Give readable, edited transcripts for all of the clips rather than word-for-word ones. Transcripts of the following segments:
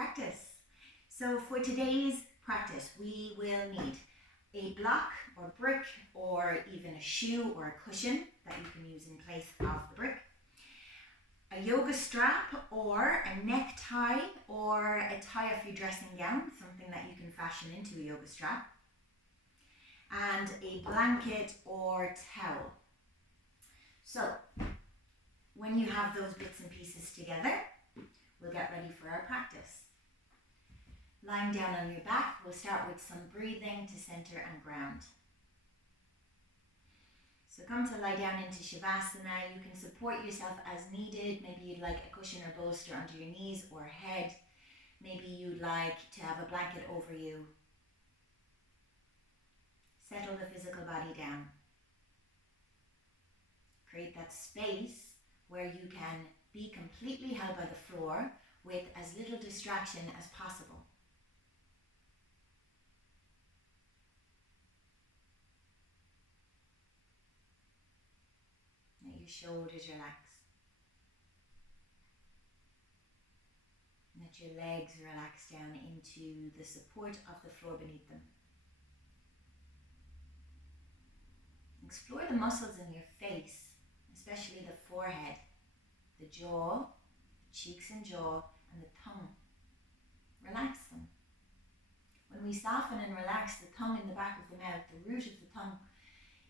practice. So for today's practice, we will need a block or brick or even a shoe or a cushion that you can use in place of the brick, a yoga strap or a necktie or a tie off your dressing gown, something that you can fashion into a yoga strap, and a blanket or towel. So when you have those bits and pieces together, we'll get ready for our practice. Lying down on your back, we'll start with some breathing to center and ground. So come to lie down into Shavasana. You can support yourself as needed. Maybe you'd like a cushion or bolster under your knees or head. Maybe you'd like to have a blanket over you. Settle the physical body down. Create that space where you can be completely held by the floor with as little distraction as possible. Let your shoulders relax. Let your legs relax down into the support of the floor beneath them. Explore the muscles in your face, especially the forehead, the jaw, cheeks and jaw, and the tongue. Relax them. When we soften and relax the tongue in the back of the mouth, the root of the tongue,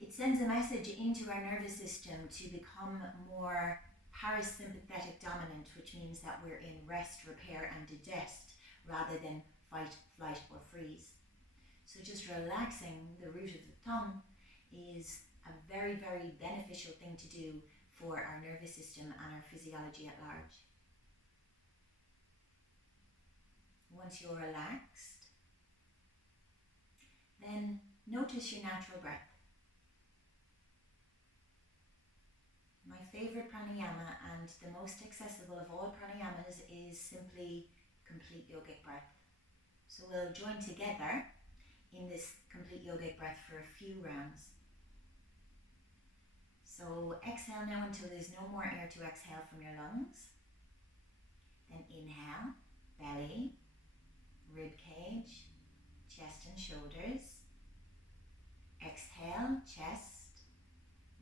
it sends a message into our nervous system to become more parasympathetic dominant, which means that we're in rest, repair, and digest rather than fight, flight, or freeze. So just relaxing the root of the tongue is a very, very beneficial thing to do for our nervous system and our physiology at large. Once you're relaxed, then notice your natural breath. My favorite pranayama and the most accessible of all pranayamas is simply complete yogic breath. So we'll join together in this complete yogic breath for a few rounds. So exhale now until there's no more air to exhale from your lungs. Then inhale, belly, rib cage, chest and shoulders. Exhale, chest,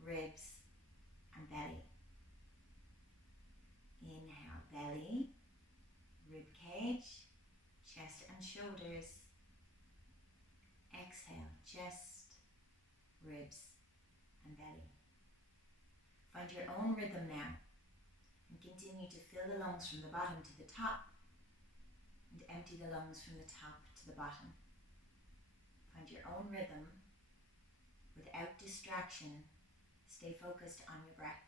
ribs, and belly. Inhale, belly, rib cage, chest and shoulders. Exhale, chest, ribs, and belly. Find your own rhythm now and continue to fill the lungs from the bottom to the top and empty the lungs from the top to the bottom. Find your own rhythm without distraction. Stay focused on your breath.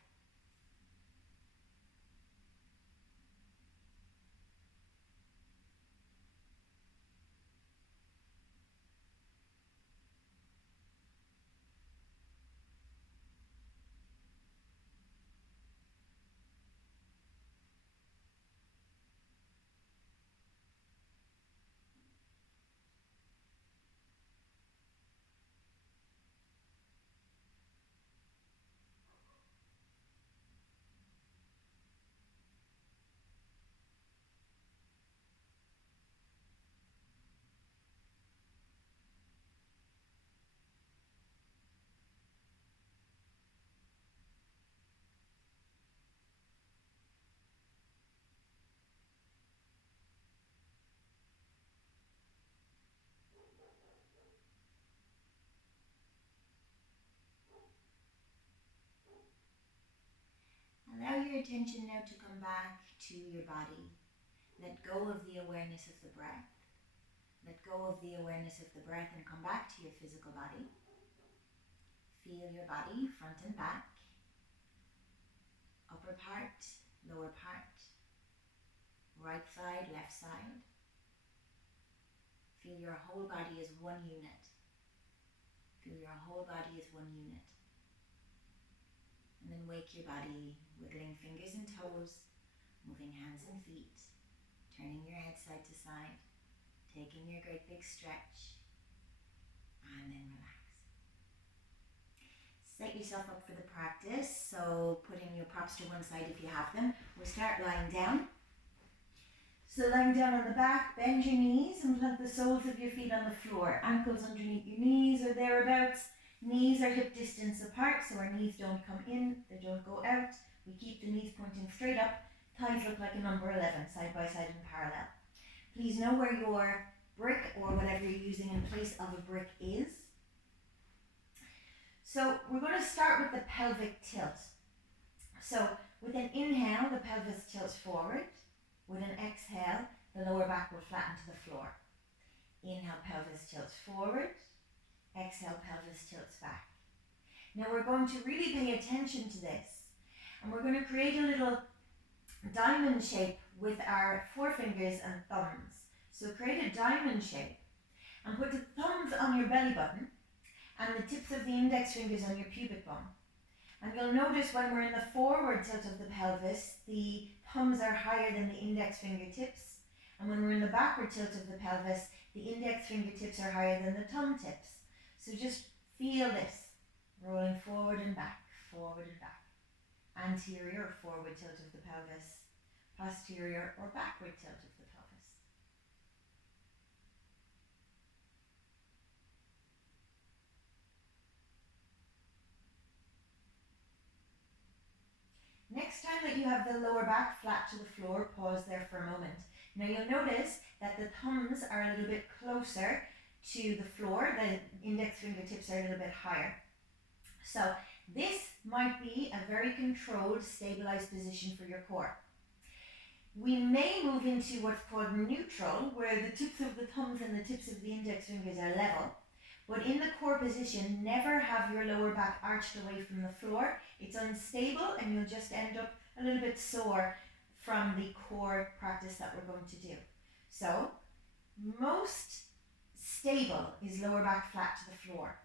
Allow your attention now to come back to your body. Let go of the awareness of the breath. Let go of the awareness of the breath and come back to your physical body. Feel your body front and back, upper part, lower part, right side, left side. Feel your whole body as one unit. Feel your whole body as one unit. And then wake your body, wiggling fingers and toes, moving hands and feet, turning your head side to side, taking your great big stretch, and then relax. Set yourself up for the practice, so putting your props to one side if you have them. We'll start lying down. So lying down on the back, bend your knees and plant the soles of your feet on the floor. Ankles underneath your knees or thereabouts. Knees are hip distance apart, so our knees don't come in, they don't go out. We keep the knees pointing straight up. Thighs look like a number 11, side by side and parallel. Please know where your brick or whatever you're using in place of a brick is. So we're going to start with the pelvic tilt. So with an inhale, the pelvis tilts forward. With an exhale, the lower back will flatten to the floor. Inhale, pelvis tilts forward. Exhale, pelvis tilts back. Now we're going to really pay attention to this. And we're going to create a little diamond shape with our forefingers and thumbs. So create a diamond shape and put the thumbs on your belly button and the tips of the index fingers on your pubic bone. And you'll notice when we're in the forward tilt of the pelvis, the thumbs are higher than the index fingertips. And when we're in the backward tilt of the pelvis, the index fingertips are higher than the thumb tips. So just feel this, rolling forward and back, forward and back. Anterior or forward tilt of the pelvis, posterior or backward tilt of the pelvis. Next time that you have the lower back flat to the floor, pause there for a moment. Now you'll notice that the thumbs are a little bit closer to the floor, the index fingertips are a little bit higher. So this might be a very controlled, stabilized position for your core. We may move into what's called neutral, where the tips of the thumbs and the tips of the index fingers are level. But in the core position, never have your lower back arched away from the floor. It's unstable and you'll just end up a little bit sore from the core practice that we're going to do. So, most stable is lower back flat to the floor.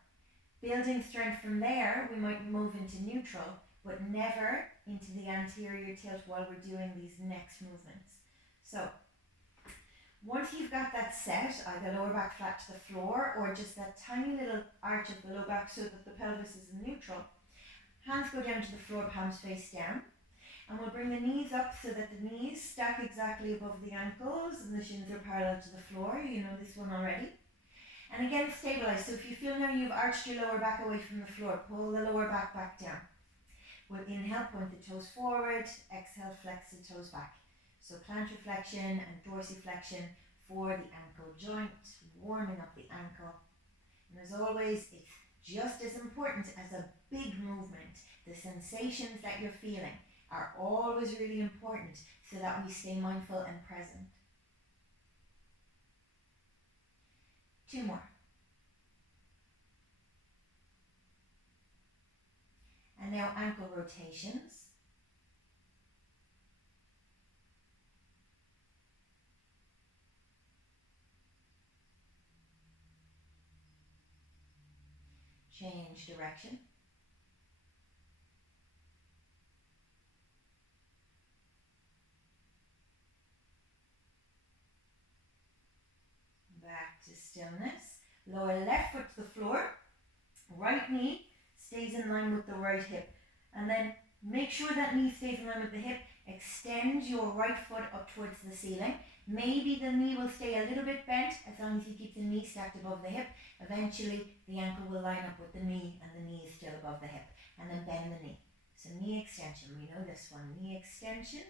Building strength from there, we might move into neutral, but never into the anterior tilt while we're doing these next movements. So, once you've got that set, either lower back flat to the floor or just that tiny little arch of the low back so that the pelvis is in neutral, hands go down to the floor, palms face down. And we'll bring the knees up so that the knees stack exactly above the ankles and the shins are parallel to the floor. You know this one already. And again, stabilize. So if you feel now you've arched your lower back away from the floor, pull the lower back down. We'll inhale, point the toes forward. Exhale, flex the toes back. So plantar flexion and dorsiflexion for the ankle joint, warming up the ankle. And as always, it's just as important as a big movement. The sensations that you're feeling are always really important so that we stay mindful and present. 2 more. And now ankle rotations. Change direction. Back to stillness. Lower left foot to the floor. Right knee stays in line with the right hip. And then make sure that knee stays in line with the hip. Extend your right foot up towards the ceiling. Maybe the knee will stay a little bit bent as long as you keep the knee stacked above the hip. Eventually the ankle will line up with the knee and the knee is still above the hip. And then bend the knee. So knee extension, we know this one. Knee extension.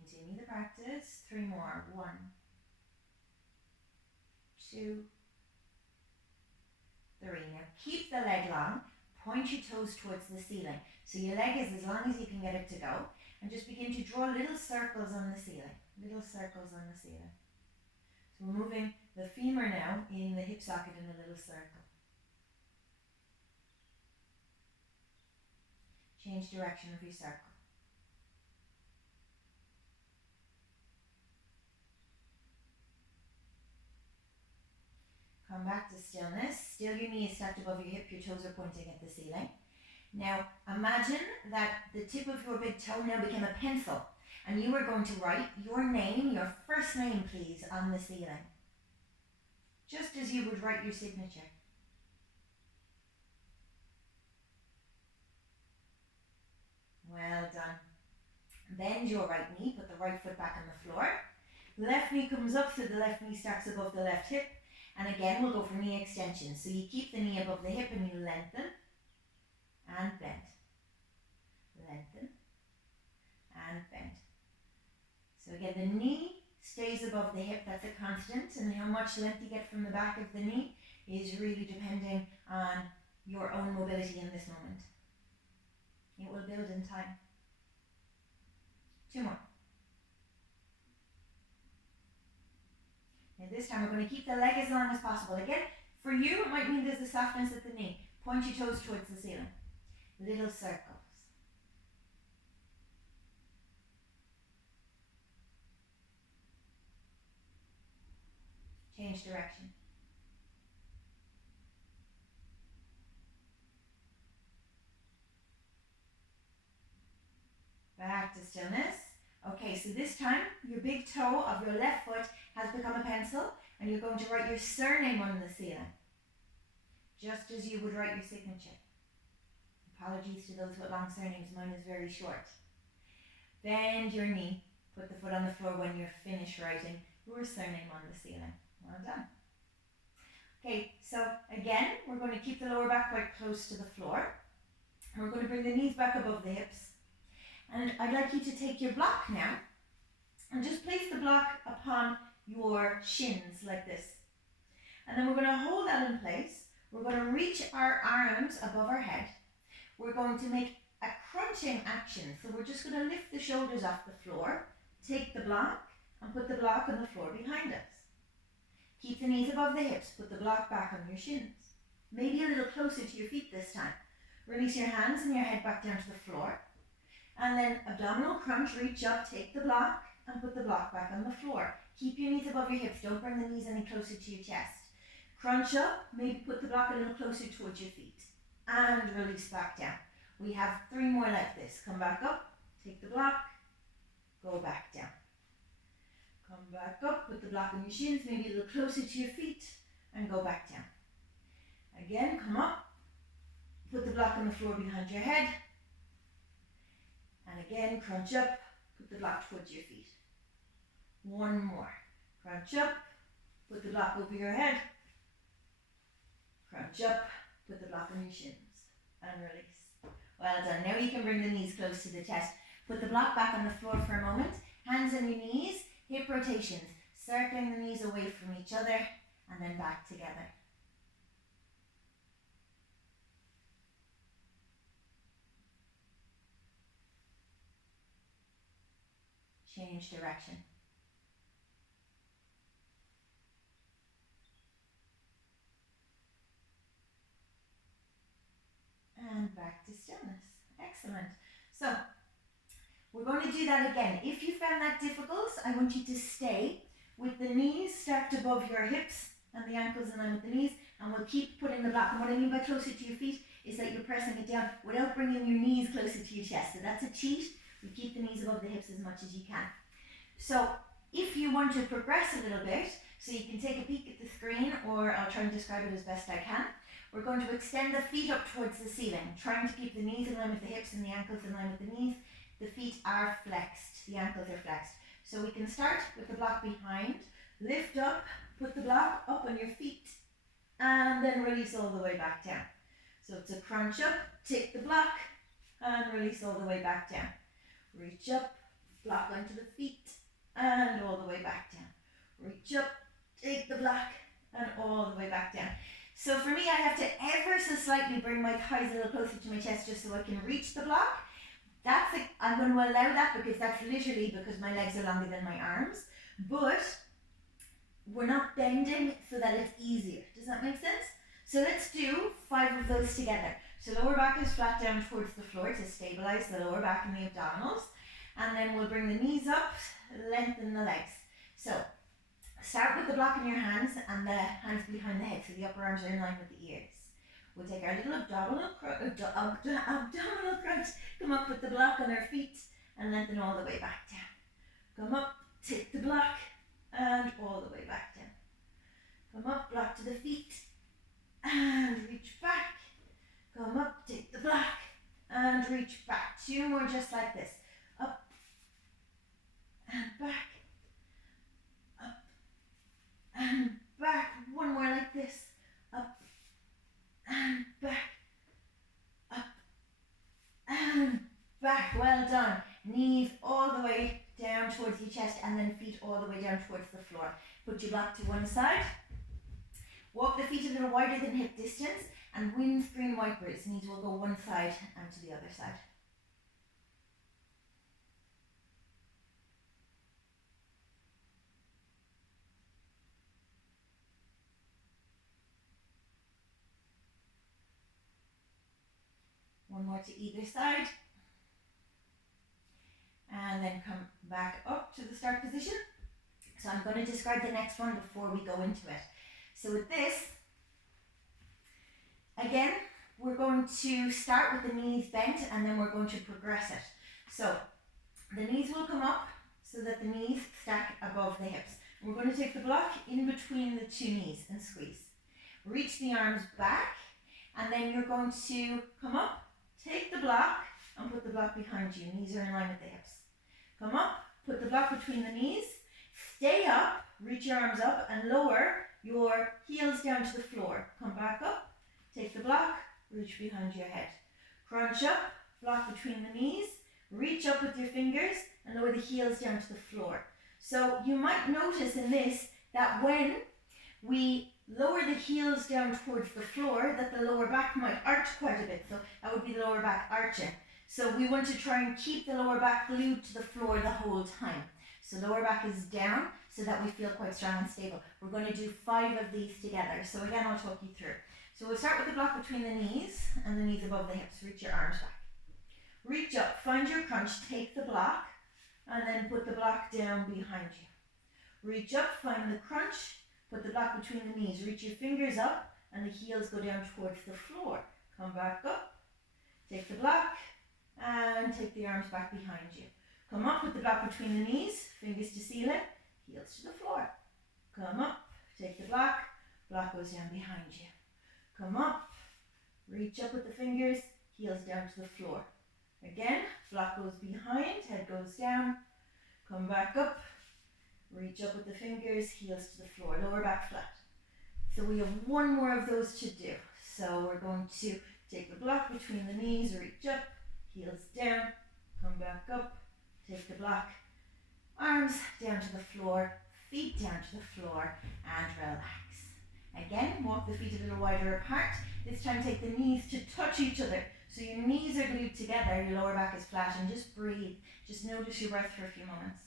Continue the practice. 3 more. 1, 2, 3. Now keep the leg long. Point your toes towards the ceiling. So your leg is as long as you can get it to go. And just begin to draw little circles on the ceiling. Little circles on the ceiling. So we're moving the femur now in the hip socket in a little circle. Change direction of your circle. Come back to stillness. Still your knee is stacked above your hip, your toes are pointing at the ceiling. Now imagine that the tip of your big toe now became a pencil and you are going to write your name, your first name please, on the ceiling. Just as you would write your signature. Bend your right knee, put the right foot back on the floor. Left knee comes up so the left knee stacks above the left hip. And again, we'll go for knee extension. So you keep the knee above the hip and you lengthen and bend. Lengthen and bend. So again, the knee stays above the hip, that's a constant, and how much length you get from the back of the knee is really depending on your own mobility in this moment. It will build in time. 2 more. Now this time we're going to keep the leg as long as possible. Again, for you it might mean there's a softness at the knee. Point your toes towards the ceiling. Little circles. Change direction. Back to stillness. Okay, so this time your big toe of your left foot has become a pencil and you're going to write your surname on the ceiling, just as you would write your signature. Apologies to those with long surnames, mine is very short. Bend your knee, put the foot on the floor when you're finished writing your surname on the ceiling. Well done. Okay, so again, we're going to keep the lower back quite close to the floor. And we're going to bring the knees back above the hips. And I'd like you to take your block now and just place the block upon your shins like this. And then we're going to hold that in place. We're going to reach our arms above our head. We're going to make a crunching action. So we're just going to lift the shoulders off the floor, take the block and put the block on the floor behind us. Keep the knees above the hips, put the block back on your shins. Maybe a little closer to your feet this time. Release your hands and your head back down to the floor. And then abdominal crunch, reach up, take the block and put the block back on the floor. Keep your knees above your hips, don't bring the knees any closer to your chest. Crunch up, maybe put the block a little closer towards your feet. And release back down. We have 3 more like this. Come back up, take the block, go back down. Come back up, put the block on your shins, maybe a little closer to your feet, and go back down. Again, come up, put the block on the floor behind your head, and again, crunch up, put the block towards your feet. 1 more. Crunch up, put the block over your head, crunch up, put the block on your shins, and release. Well done. Now you can bring the knees close to the chest. Put the block back on the floor for a moment, hands on your knees, hip rotations, circling the knees away from each other, and then back together. Change direction. And back to stillness. Excellent. So, we're going to do that again. If you found that difficult, I want you to stay with the knees stacked above your hips and the ankles in line with the knees, and we'll keep putting the block. And what I mean by closer to your feet is that you're pressing it down without bringing your knees closer to your chest. So that's a cheat. You keep the knees above the hips as much as you can. So if you want to progress a little bit, so you can take a peek at the screen, or I'll try and describe it as best I can. We're going to extend the feet up towards the ceiling, trying to keep the knees in line with the hips and the ankles in line with the knees. The feet are flexed, the ankles are flexed. So we can start with the block behind, lift up, put the block up on your feet, and then release all the way back down. So it's a crunch up, take the block, and release all the way back down. Reach up, block onto the feet, and all the way back down. Reach up, take the block, and all the way back down. So for me, I have to ever so slightly bring my thighs a little closer to my chest just so I can reach the block. I'm going to allow that because that's literally because my legs are longer than my arms. But we're not bending so that it's easier. Does that make sense? So let's do 5 of those together. So lower back is flat down towards the floor to stabilize the lower back and the abdominals. And then we'll bring the knees up, lengthen the legs. So start with the block in your hands and the hands behind the head, so the upper arms are in line with the ears. We'll take our little abdominal crunch, come up with the block on our feet and lengthen all the way back down. Come up, take the block and all the way back down. Come up, block to the feet and reach back. Come up, take the block and reach back. 2 more just like this. Up and back, up and back. One more like this, up and back, up and back. Well done. Knees all the way down towards your chest and then feet all the way down towards the floor. Put your block to one side. Walk the feet a little wider than hip distance and windscreen wipers. Knees will go one side and to the other side. One more to either side. And then come back up to the start position. So I'm going to describe the next one before we go into it. So with this, again, we're going to start with the knees bent and then we're going to progress it. So the knees will come up so that the knees stack above the hips. We're going to take the block in between the two knees and squeeze. Reach the arms back and then you're going to come up, take the block and put the block behind you. Knees are in line with the hips. Come up, put the block between the knees, stay up, reach your arms up and lower your heels down to the floor. Come back up, take the block, reach behind your head. Crunch up, block between the knees, reach up with your fingers and lower the heels down to the floor. So you might notice in this that when we lower the heels down towards the floor, that the lower back might arch quite a bit. So that would be the lower back arching. So we want to try and keep the lower back glued to the floor the whole time. So lower back is down so that we feel quite strong and stable. We're going to do 5 of these together. So again, I'll talk you through. So we'll start with the block between the knees and the knees above the hips. Reach your arms back. Reach up, find your crunch, take the block and then put the block down behind you. Reach up, find the crunch, put the block between the knees. Reach your fingers up and the heels go down towards the floor. Come back up, take the block and take the arms back behind you. Come up with the block between the knees, fingers to ceiling, heels to the floor. Come up, take the block goes down behind you. Come up, reach up with the fingers, heels down to the floor. Again, block goes behind, head goes down. Come back up, reach up with the fingers, heels to the floor, lower back flat. So we have one more of those to do. So we're going to take the block between the knees, reach up, heels down, come back up, take the block, arms down to the floor, feet down to the floor, and relax. Again, walk the feet a little wider apart. This time take the knees to touch each other. So your knees are glued together, your lower back is flat, and just breathe. Just notice your breath for a few moments.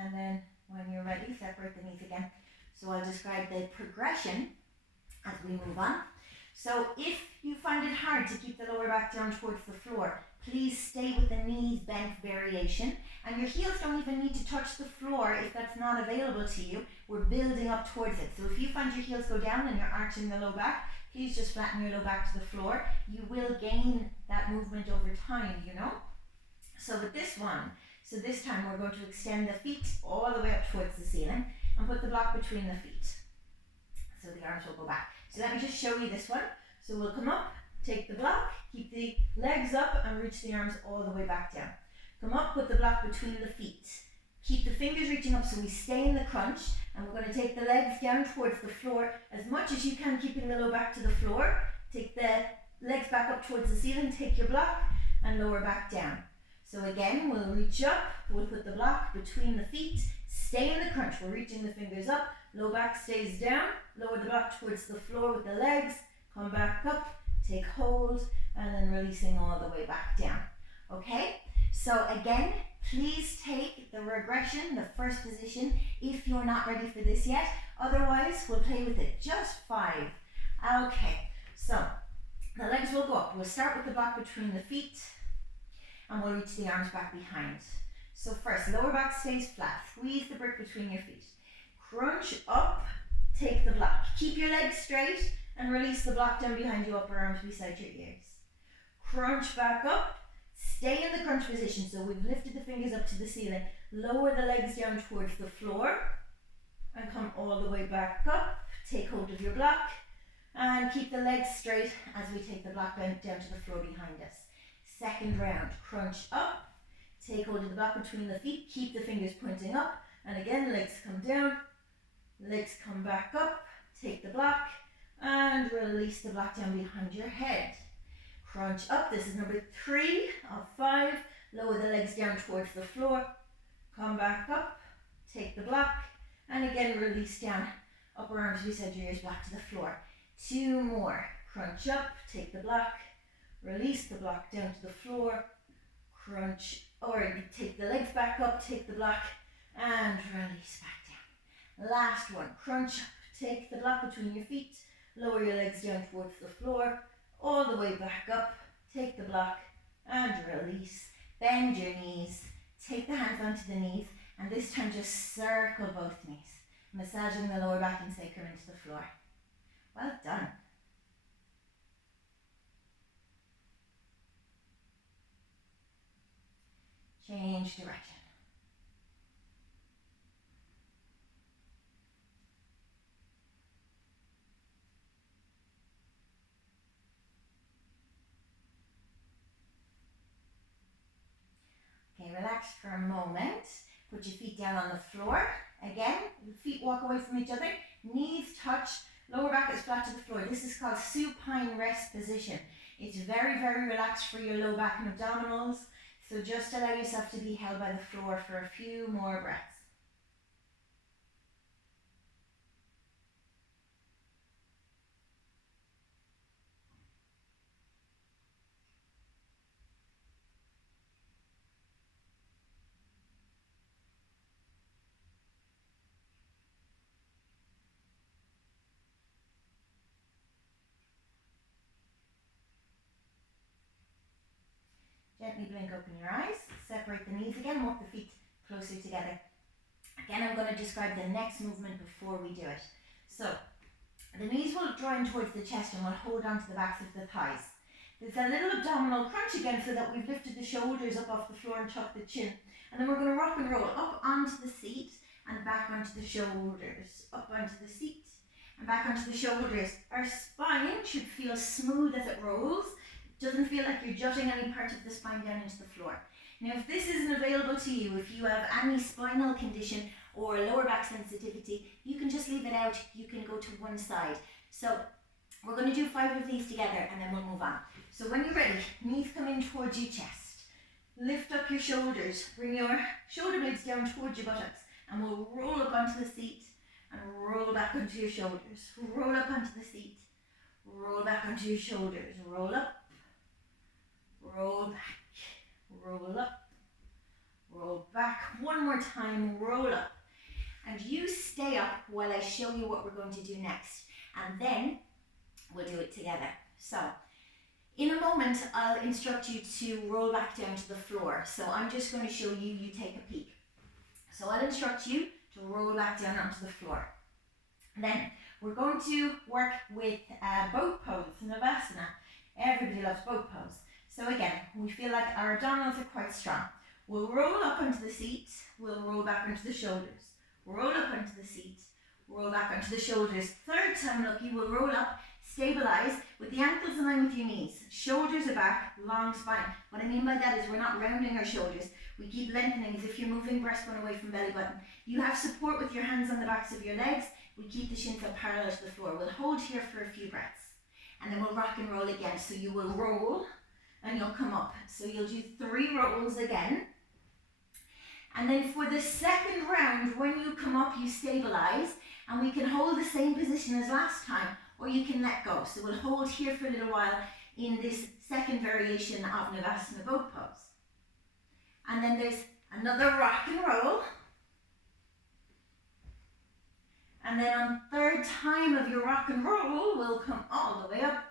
And then when you're ready, separate the knees again. So I'll describe the progression as we move on. So if you find it hard to keep the lower back down towards the floor, please stay with the knees bent variation. And your heels don't even need to touch the floor if that's not available to you. We're building up towards it. So if you find your heels go down and you're arching the low back, please just flatten your low back to the floor. You will gain that movement over time, you know. So with this one, so this time we're going to extend the feet all the way up towards the ceiling and put the block between the feet. So the arms will go back. So let me just show you this one. So we'll come up, take the block, keep the legs up and reach the arms all the way back down. Come up, put the block between the feet. Keep the fingers reaching up so we stay in the crunch, and we're going to take the legs down towards the floor as much as you can, keeping the low back to the floor. Take the legs back up towards the ceiling, take your block and lower back down. So again, we'll reach up, we'll put the block between the feet, stay in the crunch. We're reaching the fingers up, low back stays down, lower the block towards the floor with the legs, come back up, take hold, and then releasing all the way back down. Okay, so again, please take the regression, the first position, if you're not ready for this yet. Otherwise, we'll play with it. Just 5. Okay, so the legs will go up. We'll start with the block between the feet, and we'll reach the arms back behind. So first, lower back stays flat. Squeeze the brick between your feet. Crunch up, take the block. Keep your legs straight and release the block down behind you, upper arms beside your ears. Crunch back up, stay in the crunch position. So we've lifted the fingers up to the ceiling, lower the legs down towards the floor and come all the way back up. Take hold of your block and keep the legs straight as we take the block down to the floor behind us. Second round, crunch up, take hold of the block between the feet, keep the fingers pointing up, and again legs come down, legs come back up, take the block and release the block down behind your head. Crunch up, this is number 3 of 5, lower the legs down towards the floor, come back up, take the block, and again release down, upper arms beside your ears, back to the floor. 2 more, crunch up, take the block, release the block down to the floor, crunch, or take the legs back up, take the block, and release back down. Last one, crunch up, take the block between your feet, lower your legs down towards the floor, all the way back up, take the block, and release. Bend your knees, take the hands onto the knees, and this time just circle both knees, massaging the lower back and sacrum into the floor. Well done. Change direction. Okay, relax for a moment. Put your feet down on the floor. Again, feet walk away from each other. Knees touch. Lower back is flat to the floor. This is called supine rest position. It's very, very relaxed for your low back and abdominals. So just allow yourself to be held by the floor for a few more breaths. Gently blink open your eyes, separate the knees again, walk the feet closer together. Again, I'm going to describe the next movement before we do it. So, the knees will draw in towards the chest and we'll hold on to the backs of the thighs. There's a little abdominal crunch again so that we've lifted the shoulders up off the floor and tucked the chin. And then we're going to rock and roll up onto the seat and back onto the shoulders. Up onto the seat and back onto the shoulders. Our spine should feel smooth as it rolls. Doesn't feel like you're jutting any part of the spine down into the floor. Now, if this isn't available to you, if you have any spinal condition or lower back sensitivity, you can just leave it out. You can go to one side. So we're going to do 5 of these together and then we'll move on. So when you're ready, knees come in towards your chest. Lift up your shoulders. Bring your shoulder blades down towards your buttocks and we'll roll up onto the seat and roll back onto your shoulders. Roll up onto the seat. Roll back onto your shoulders. Roll up. Roll back, roll up, roll back. One more time, roll up. And you stay up while I show you what we're going to do next. And then we'll do it together. So, in a moment, I'll instruct you to roll back down to the floor. So I'm just going to show you, you take a peek. So I'll instruct you to roll back down onto the floor. Then we're going to work with boat pose, Navasana. Everybody loves boat pose. So again, we feel like our abdominals are quite strong. We'll roll up onto the seat, we'll roll back onto the shoulders. Roll up onto the seat, roll back onto the shoulders. Third time lucky, we'll roll up, stabilize with the ankles in line with your knees. Shoulders are back, long spine. What I mean by that is we're not rounding our shoulders. We keep lengthening as if you're moving breastbone away from belly button. You have support with your hands on the backs of your legs. We keep the shins up parallel to the floor. We'll hold here for a few breaths. And then we'll rock and roll again. So you will roll and you'll come up. So you'll do 3 rolls again. And then for the second round, when you come up, you stabilize. And we can hold the same position as last time, or you can let go. So we'll hold here for a little while in this second variation of Navasana boat pose. And then there's another rock and roll. And then on third time of your rock and roll, we'll come all the way up,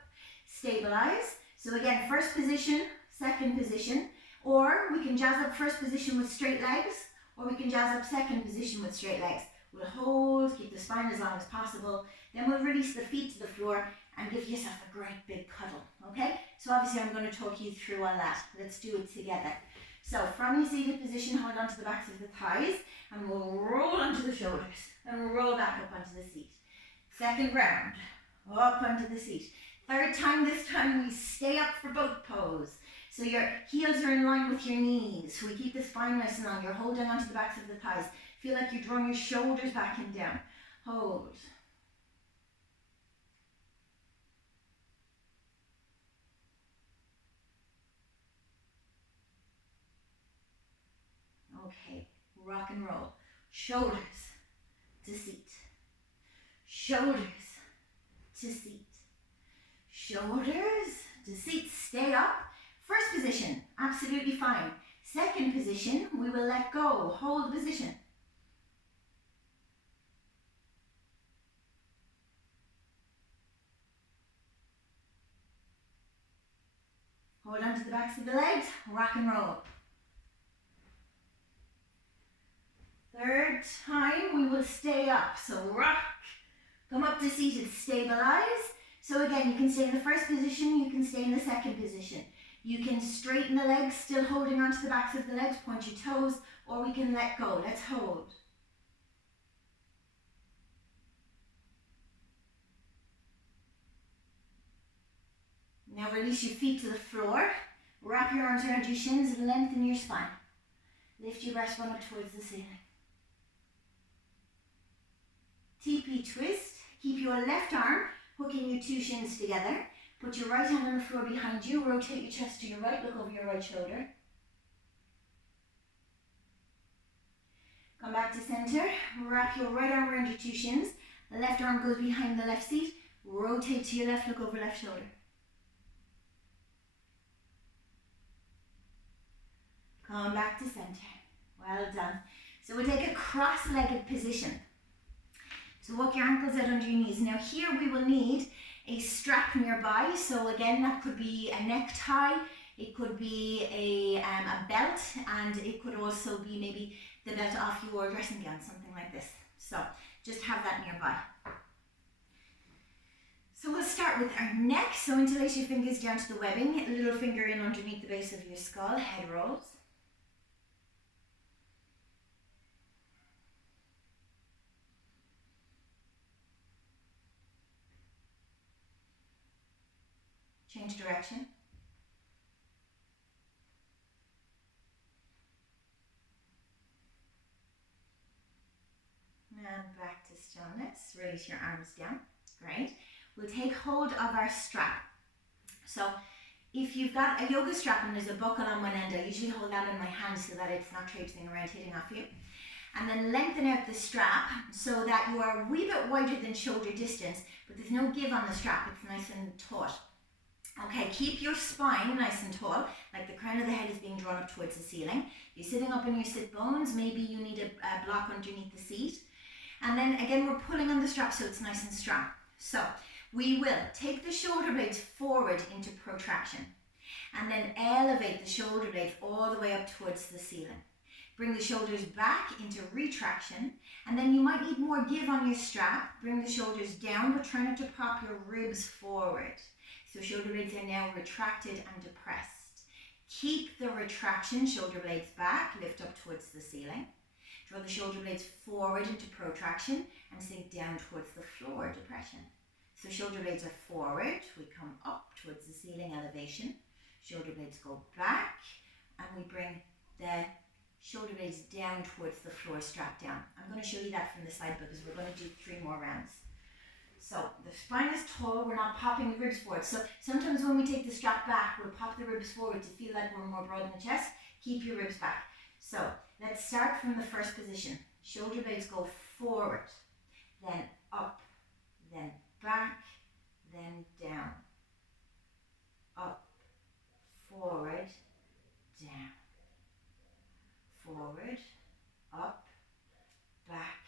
stabilize. So again, first position, second position, or we can jazz up first position with straight legs, or we can jazz up second position with straight legs. We'll hold, keep the spine as long as possible, then we'll release the feet to the floor and give yourself a great big cuddle, okay? So obviously I'm going to talk you through all that. Let's do it together. So from your seated position, hold on to the backs of the thighs, and we'll roll onto the shoulders, and we'll roll back up onto the seat. Second round, up onto the seat. Third time, this time we stay up for boat pose. So your heels are in line with your knees. We keep the spine nice and long. You're holding onto the backs of the thighs. Feel like you're drawing your shoulders back and down. Hold. Okay, rock and roll. Shoulders to seat. Shoulders to seat. Shoulders to seat. Stay up. First position, absolutely fine. Second position, we will let go. Hold the position. Hold on to the backs of the legs. Rock and roll. Third time, we will stay up. So rock. Come up to seated. Stabilize. So again, you can stay in the first position. You can stay in the second position. You can straighten the legs, still holding onto the backs of the legs, point your toes, or we can let go. Let's hold. Now release your feet to the floor. Wrap your arms around your shins and lengthen your spine. Lift your breastbone up towards the ceiling. TP twist. Keep your left arm hooking your two shins together. Put your right hand on the floor behind you. Rotate your chest to your right. Look over your right shoulder. Come back to center. Wrap your right arm around your two shins. The left arm goes behind the left seat. Rotate to your left. Look over left shoulder. Come back to center. Well done. So we'll take a cross-legged position. So walk your ankles out under your knees. Now here we will need a strap nearby. So again, that could be a necktie, it could be a belt, and it could also be maybe the belt off your dressing gown, something like this. So just have that nearby. So we'll start with our neck. So interlace your fingers down to the webbing, little finger in underneath the base of your skull, head rolls. Change direction. And back to stillness. Release your arms down. Great. We'll take hold of our strap. So if you've got a yoga strap and there's a buckle on one end, I usually hold that in my hand so that it's not traipsing around hitting off you. And then lengthen out the strap so that you are a wee bit wider than shoulder distance, but there's no give on the strap. It's nice and taut. Okay, keep your spine nice and tall, like the crown of the head is being drawn up towards the ceiling. You're sitting up in your sit bones, maybe you need a block underneath the seat. And then again, we're pulling on the strap so it's nice and strong. So we will take the shoulder blades forward into protraction and then elevate the shoulder blades all the way up towards the ceiling. Bring the shoulders back into retraction, and then you might need more give on your strap. Bring the shoulders down, but try not to pop your ribs forward. So shoulder blades are now retracted and depressed. Keep the retraction, shoulder blades back, lift up towards the ceiling. Draw the shoulder blades forward into protraction and sink down towards the floor, depression. So shoulder blades are forward, we come up towards the ceiling, elevation. Shoulder blades go back, and we bring the shoulder blades down towards the floor, strap down. I'm going to show you that from the side because we're going to do 3 more rounds. So the spine is tall, we're not popping the ribs forward. So sometimes when we take the strap back, we'll pop the ribs forward to feel like we're more broad in the chest. Keep your ribs back. So let's start from the first position. Shoulder blades go forward, then up, then back, then down. Up, forward, down. Forward, up, back,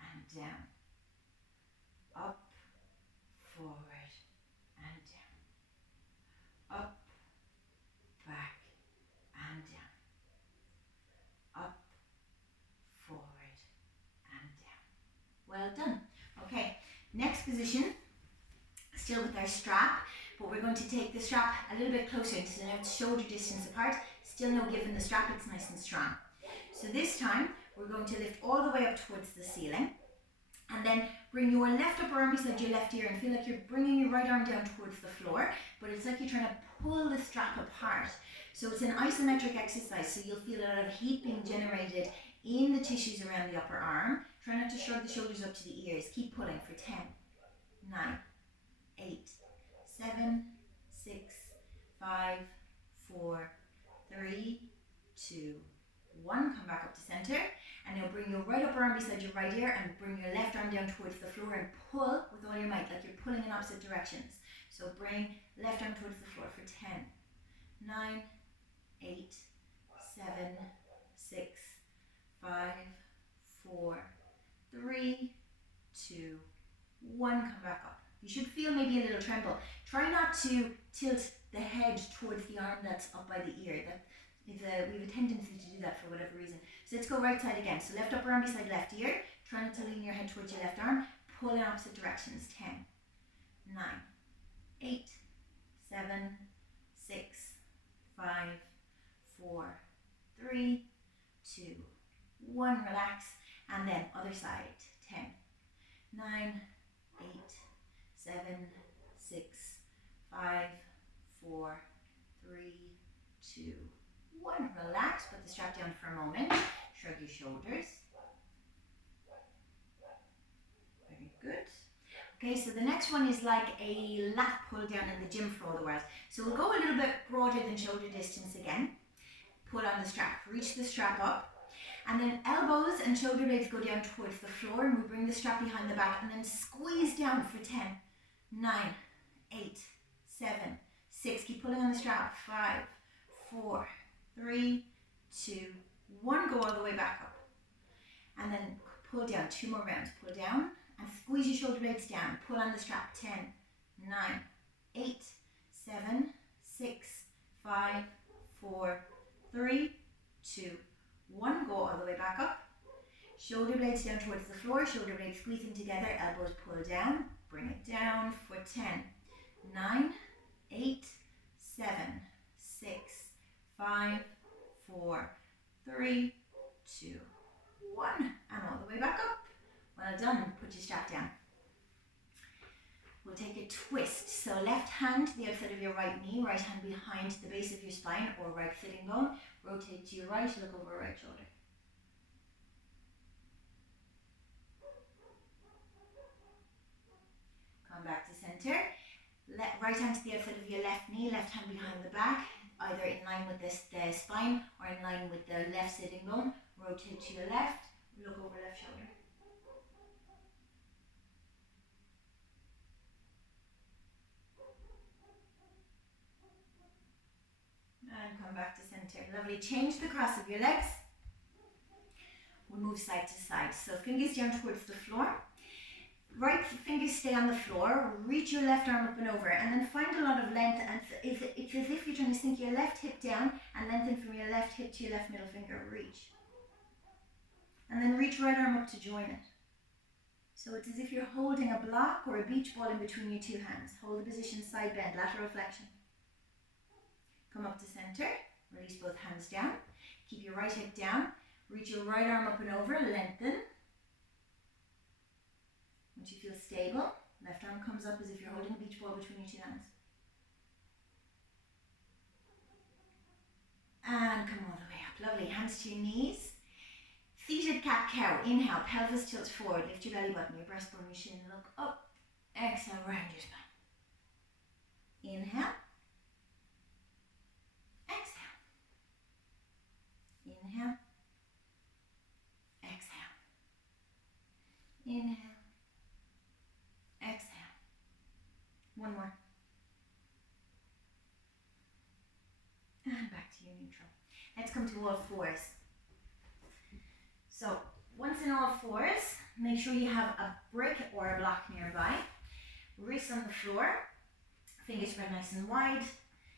and down. Up, forward, and down. Up, back, and down. Up, forward, and down. Well done. Okay, next position. still with our strap, but we're going to take the strap a little bit closer, so now it's shoulder distance apart. Still no give in the strap, it's nice and strong. So this time, we're going to lift all the way up towards the ceiling, and then bring your left upper arm beside your left ear and feel like you're bringing your right arm down towards the floor, but it's like you're trying to pull the strap apart. So it's an isometric exercise, so you'll feel a lot of heat being generated in the tissues around the upper arm. Try not to shrug the shoulders up to the ears. Keep pulling for 10, 9, 8, 7, 6, 5, 4, 3, 2, 1. Come back up to center. And now bring your right upper arm beside your right ear and bring your left arm down towards the floor and pull with all your might, like you're pulling in opposite directions. So bring left arm towards the floor for 10, 9, 8, 7, 6, 5, 4, 3, 2, 1. Come back up. You should feel maybe a little tremble. Try not to tilt the head towards the arm that's up by the ear. We have a tendency to do that for whatever reason. So let's go right side again. So left upper arm beside left ear. Try not to lean your head towards your left arm. Pull in opposite directions. 10, 9, 8, 7, 6, 5, 4, 3, 2, 1. Relax. And then other side. 10, 9, 8, 7, 6, 5, 4, 3, 2, 1. Relax. Put the strap down for a moment. Shrug your shoulders. Very good. Okay, so the next one is like a lat pull down in the gym for all the world. So we'll go a little bit broader than shoulder distance again. Pull on the strap. Reach the strap up. And then elbows and shoulder blades go down towards the floor, and we bring the strap behind the back and then squeeze down for 10, 9, 8, 7, 6. Keep pulling on the strap. 5, 4, 3, 2, 1. Go all the way back up. And then pull down. 2 more rounds. Pull down and squeeze your shoulder blades down. Pull on the strap. 10, 9, 8, 7, 6, 5, 4, 3, 2, 1. Go all the way back up. Shoulder blades down towards the floor. Shoulder blades squeezing together. Elbows pull down. Bring it down for 10, 9, 8, 7, 6, 5, 4, 3, 2, 1. And all the way back up. Well done. Put your strap down. We'll take a twist. So left hand to the outside of your right knee, right hand behind the base of your spine or right sitting bone. Rotate to your right, look over right shoulder. Come back to center. Right hand to the outside of your left knee, left hand behind the back, either in line with the spine or in line with the left sitting bone. Rotate to your left, look over left shoulder. And come back to center. Lovely. Change the cross of your legs. We'll move side to side. So fingers down towards the floor. Right fingers stay on the floor. Reach your left arm up and over, and then find a lot of length. And it's as if you're trying to sink your left hip down and lengthen from your left hip to your left middle finger. Reach. And then reach right arm up to join it. So it's as if you're holding a block or a beach ball in between your two hands. Hold the position, side bend, lateral flexion. Come up to center, release both hands down. Keep your right hip down. Reach your right arm up and over, lengthen. Once you feel stable, left arm comes up as if you're holding a beach ball between your two hands. And come all the way up. Lovely. Hands to your knees. Seated cat-cow. Inhale, pelvis tilts forward. Lift your belly button, your breastbone, your shin. Look up. Exhale, round your spine. Inhale. Exhale. Inhale. Exhale. Inhale. Exhale. One more. And back to your neutral. Let's come to all fours. So, once in all fours, make sure you have a brick or a block nearby. Wrists on the floor. Fingers spread nice and wide.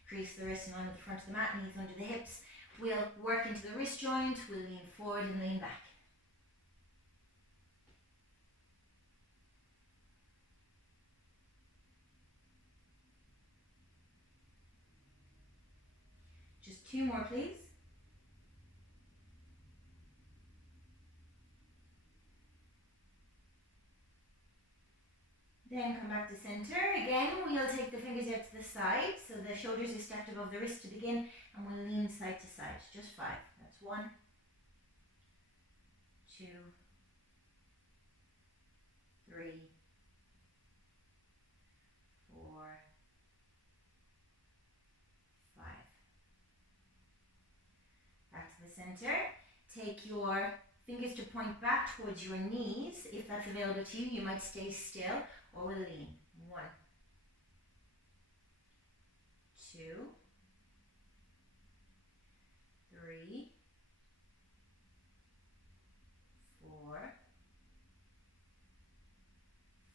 Crease the wrists in line with the front of the mat, knees under the hips. We'll work into the wrist joint. We'll lean forward and lean back. 2 more, please. Then come back to center. Again, we'll take the fingers out to the side, so the shoulders are stacked above the wrist to begin, and we'll lean side to side. Just 5. That's 1, 2, 3, 4, 5. Back to the center. Take your fingers to point back towards your knees. If that's available to you, you might stay still or we'll lean. 1, 2, 3, 4,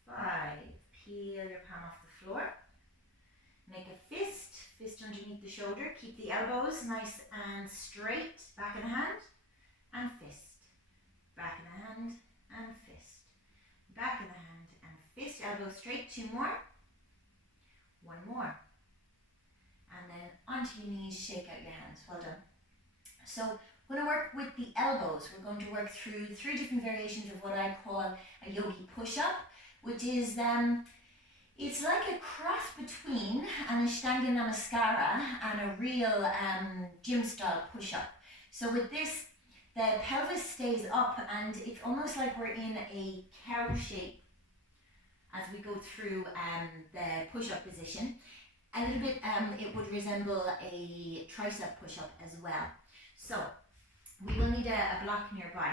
5. Peel your palm off the floor. Make a fist underneath the shoulder. Keep the elbows nice and straight. Back of the hand and fist. Back of the hand and fist. Back of the hand and fist. Elbow straight. 2 more. 1 more. And then onto your knees, shake out your hands. Well done. So we're going to work with the elbows. We're going to work through 3 different variations of what I call a yogi push-up, which is it's like a cross between an Ashtanga Namaskara and a real gym style push-up. So with this, the pelvis stays up and it's almost like we're in a cow shape as we go through the push-up position. A little bit, it would resemble a tricep push-up as well. So we will need a block nearby.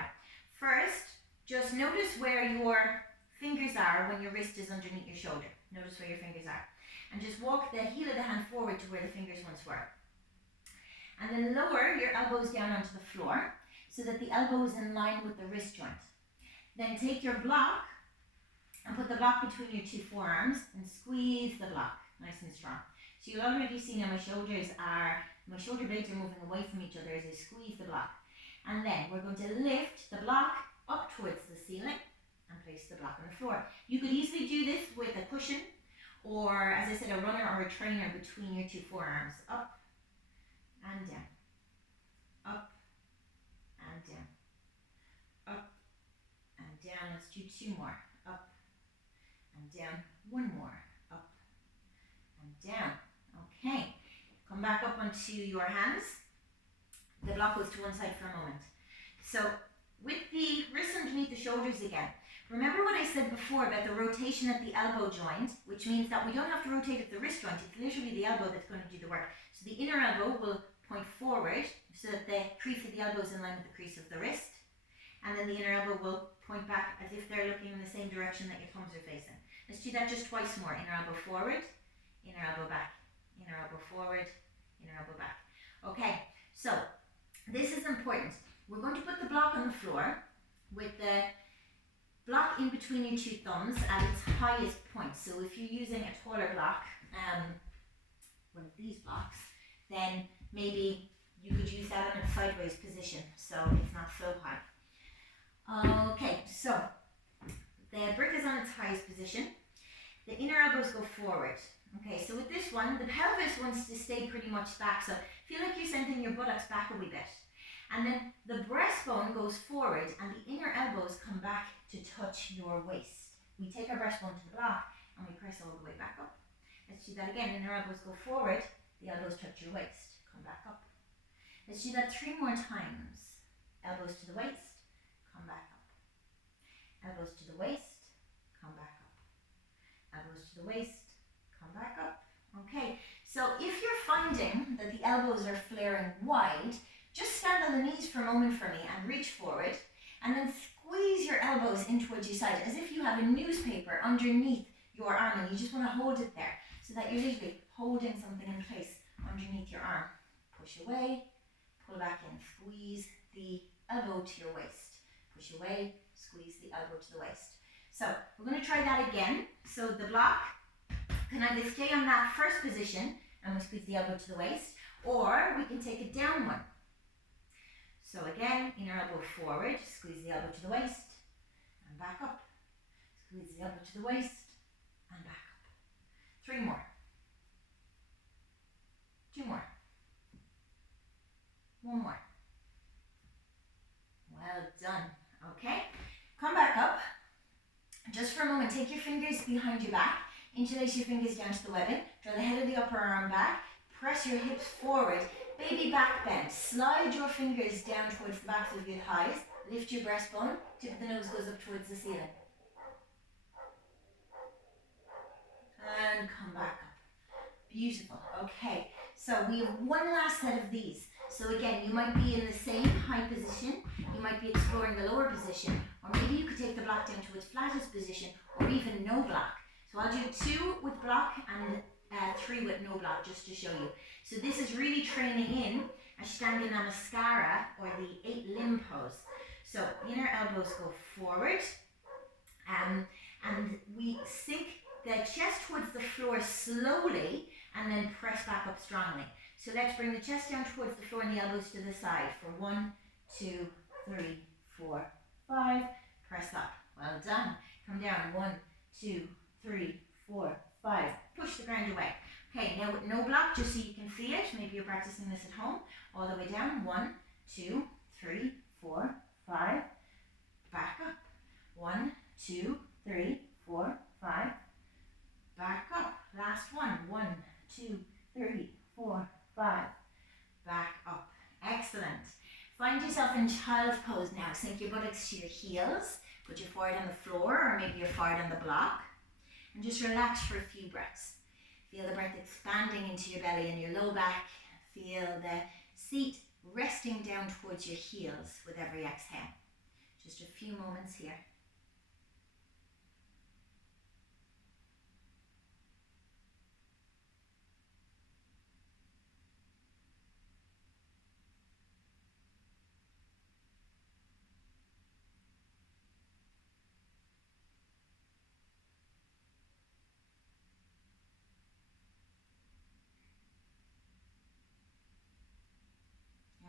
First, just notice where your fingers are when your wrist is underneath your shoulder. Notice where your fingers are. And just walk the heel of the hand forward to where the fingers once were. And then lower your elbows down onto the floor so that the elbow is in line with the wrist joint. Then take your block and put the block between your 2 forearms and squeeze the block nice and strong. So you'll already see now my shoulder blades are moving away from each other as I squeeze the block. And then we're going to lift the block up towards the ceiling and place the block on the floor. You could easily do this with a cushion or, as I said, a runner or a trainer between your 2 forearms. Up and down. Up and down. Up and down. Let's do 2 more. Up and down. 1 more. Up and down. Okay. Come back up onto your hands. The block goes to one side for a moment. So with the wrists underneath the shoulders again, remember what I said before about the rotation at the elbow joint, which means that we don't have to rotate at the wrist joint. It's literally the elbow that's going to do the work. So the inner elbow will point forward so that the crease of the elbow is in line with the crease of the wrist. And then the inner elbow will point back as if they're looking in the same direction that your thumbs are facing. Let's do that just twice more. Inner elbow forward, inner elbow back, inner elbow forward, inner elbow back. Okay, so this is important. We're going to put the block on the floor with the block in between your 2 thumbs at its highest point. So if you're using a taller block, one of these blocks, then maybe you could use that in a sideways position so it's not so high. Okay, so the brick is on its highest position. The inner elbows go forward. Okay, so with this one, the pelvis wants to stay pretty much back. So feel like you're sending your buttocks back a wee bit. And then the breastbone goes forward and the inner elbows come back to touch your waist. We take our breastbone to the block and we press all the way back up. Let's do that again. Inner elbows go forward, the elbows touch your waist. Come back up. Let's do that 3 more times. Elbows to the waist, come back up. Elbows to the waist, come back up. Elbows to the waist, come back up. Okay, so if you're finding that the elbows are flaring wide, just stand on the knees for a moment for me and reach forward and then squeeze your elbows in towards your side as if you have a newspaper underneath your arm and you just want to hold it there so that you're literally holding something in place underneath your arm. Push away, pull back in, squeeze the elbow to your waist. Push away, squeeze the elbow to the waist. So we're going to try that again. So the block can either stay on that first position and we squeeze the elbow to the waist, or we can take a down one. So again, inner elbow forward, squeeze the elbow to the waist, and back up. Squeeze the elbow to the waist, and back up. 3 more. 2 more. fingers behind your back, interlace your fingers down to the webbing, draw the head of the upper arm back, press your hips forward, baby back bend, slide your fingers down towards the backs of your thighs, lift your breastbone, tip of the nose goes up towards the ceiling. And come back up. Beautiful. Okay, so we have one last set of these. So again, you might be in the same high position, you might be exploring the lower position, or maybe you could take the block down to its flattest position, or even no block. So I'll do 2 with block and 3 with no block, just to show you. So this is really training in Ashtanga Namaskara, or the 8 limb pose. So inner elbows go forward, and we sink the chest towards the floor slowly, and then press back up strongly. So let's bring the chest down towards the floor and the elbows to the side for 1, 2, 3, 4, 5. Press up. Well done. Come down. 1, 2, 3, 4, 5. Push the ground away. Okay, now with no block, just so you can see it. Maybe you're practicing this at home. All the way down. 1, 2, 3, 4, 5. Back up. 1, 2, 3, 4, 5. Back up. Last one. 1, 2, 3, 4, 5. Back up. Excellent. Find yourself in child's pose now. Sink your buttocks to your heels. Put your forehead on the floor, or maybe your forehead on the block. And just relax for a few breaths. Feel the breath expanding into your belly and your low back. Feel the seat resting down towards your heels with every exhale. Just a few moments here.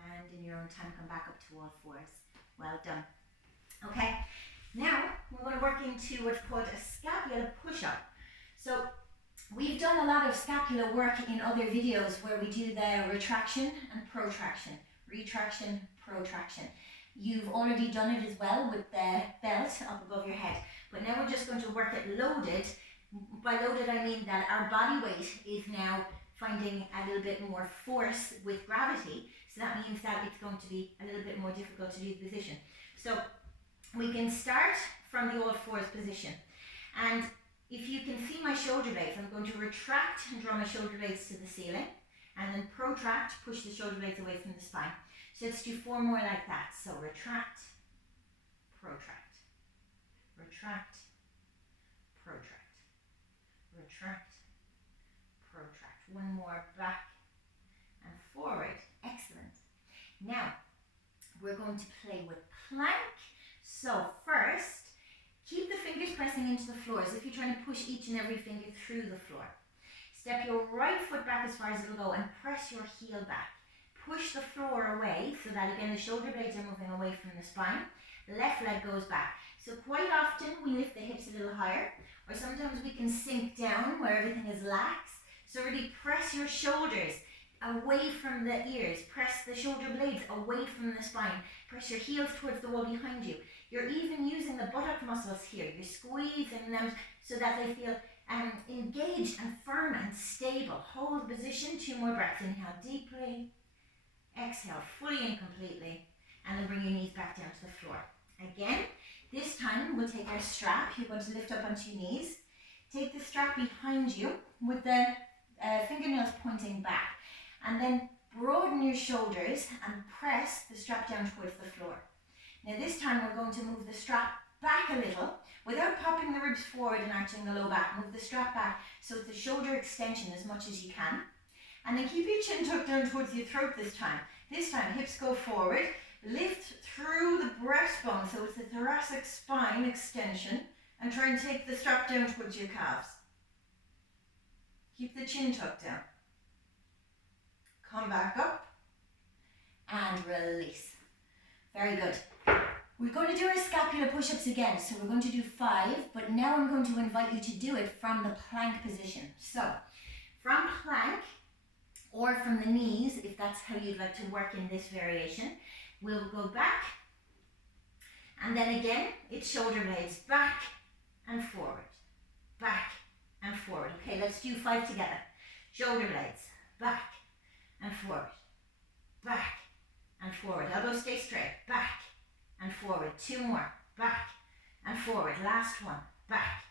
And in your own time, come back up to all fours. Well done. Okay, now we're going to work into what's called a scapula push-up. So we've done a lot of scapula work in other videos where we do the retraction and protraction. Retraction, protraction. You've already done it as well with the belt up above your head. But now we're just going to work it loaded. By loaded, I mean that our body weight is now finding a little bit more force with gravity. So that means that it's going to be a little bit more difficult to do the position. So we can start from the all fours position. And if you can see my shoulder blades, I'm going to retract and draw my shoulder blades to the ceiling. And then protract, push the shoulder blades away from the spine. So let's do 4 more like that. So retract, protract, retract, protract, retract, protract. 1 more, back and forward. Excellent. Now, we're going to play with plank. So first, keep the fingers pressing into the floor as if you're trying to push each and every finger through the floor. Step your right foot back as far as it'll go and press your heel back. Push the floor away so that again the shoulder blades are moving away from the spine. The left leg goes back. So quite often we lift the hips a little higher, or sometimes we can sink down where everything is lax. So really press your shoulders away from the ears. Press the shoulder blades away from the spine. Press your heels towards the wall behind you. You're even using the buttock muscles here. You're squeezing them so that they feel engaged and firm and stable. Hold position. 2 more breaths. Inhale deeply. Exhale fully and completely. And then bring your knees back down to the floor. Again, this time we'll take our strap. You're going to lift up onto your knees. Take the strap behind you with the fingernails pointing back. And then broaden your shoulders and press the strap down towards the floor. Now this time we're going to move the strap back a little without popping the ribs forward and arching the low back. Move the strap back so it's a shoulder extension as much as you can. And then keep your chin tucked down towards your throat this time. This time hips go forward. Lift through the breastbone so it's the thoracic spine extension. And try and take the strap down towards your calves. Keep the chin tucked down. Come back up and release. Very good. We're going to do our scapula push-ups again. So we're going to do 5, but now I'm going to invite you to do it from the plank position. So from plank or from the knees, if that's how you'd like to work in this variation, we'll go back and then again, it's shoulder blades back and forward. Okay, let's do 5 together. Shoulder blades, back and forward, back and forward. Elbows stay straight, back and forward. 2 more, back and forward. Last one, back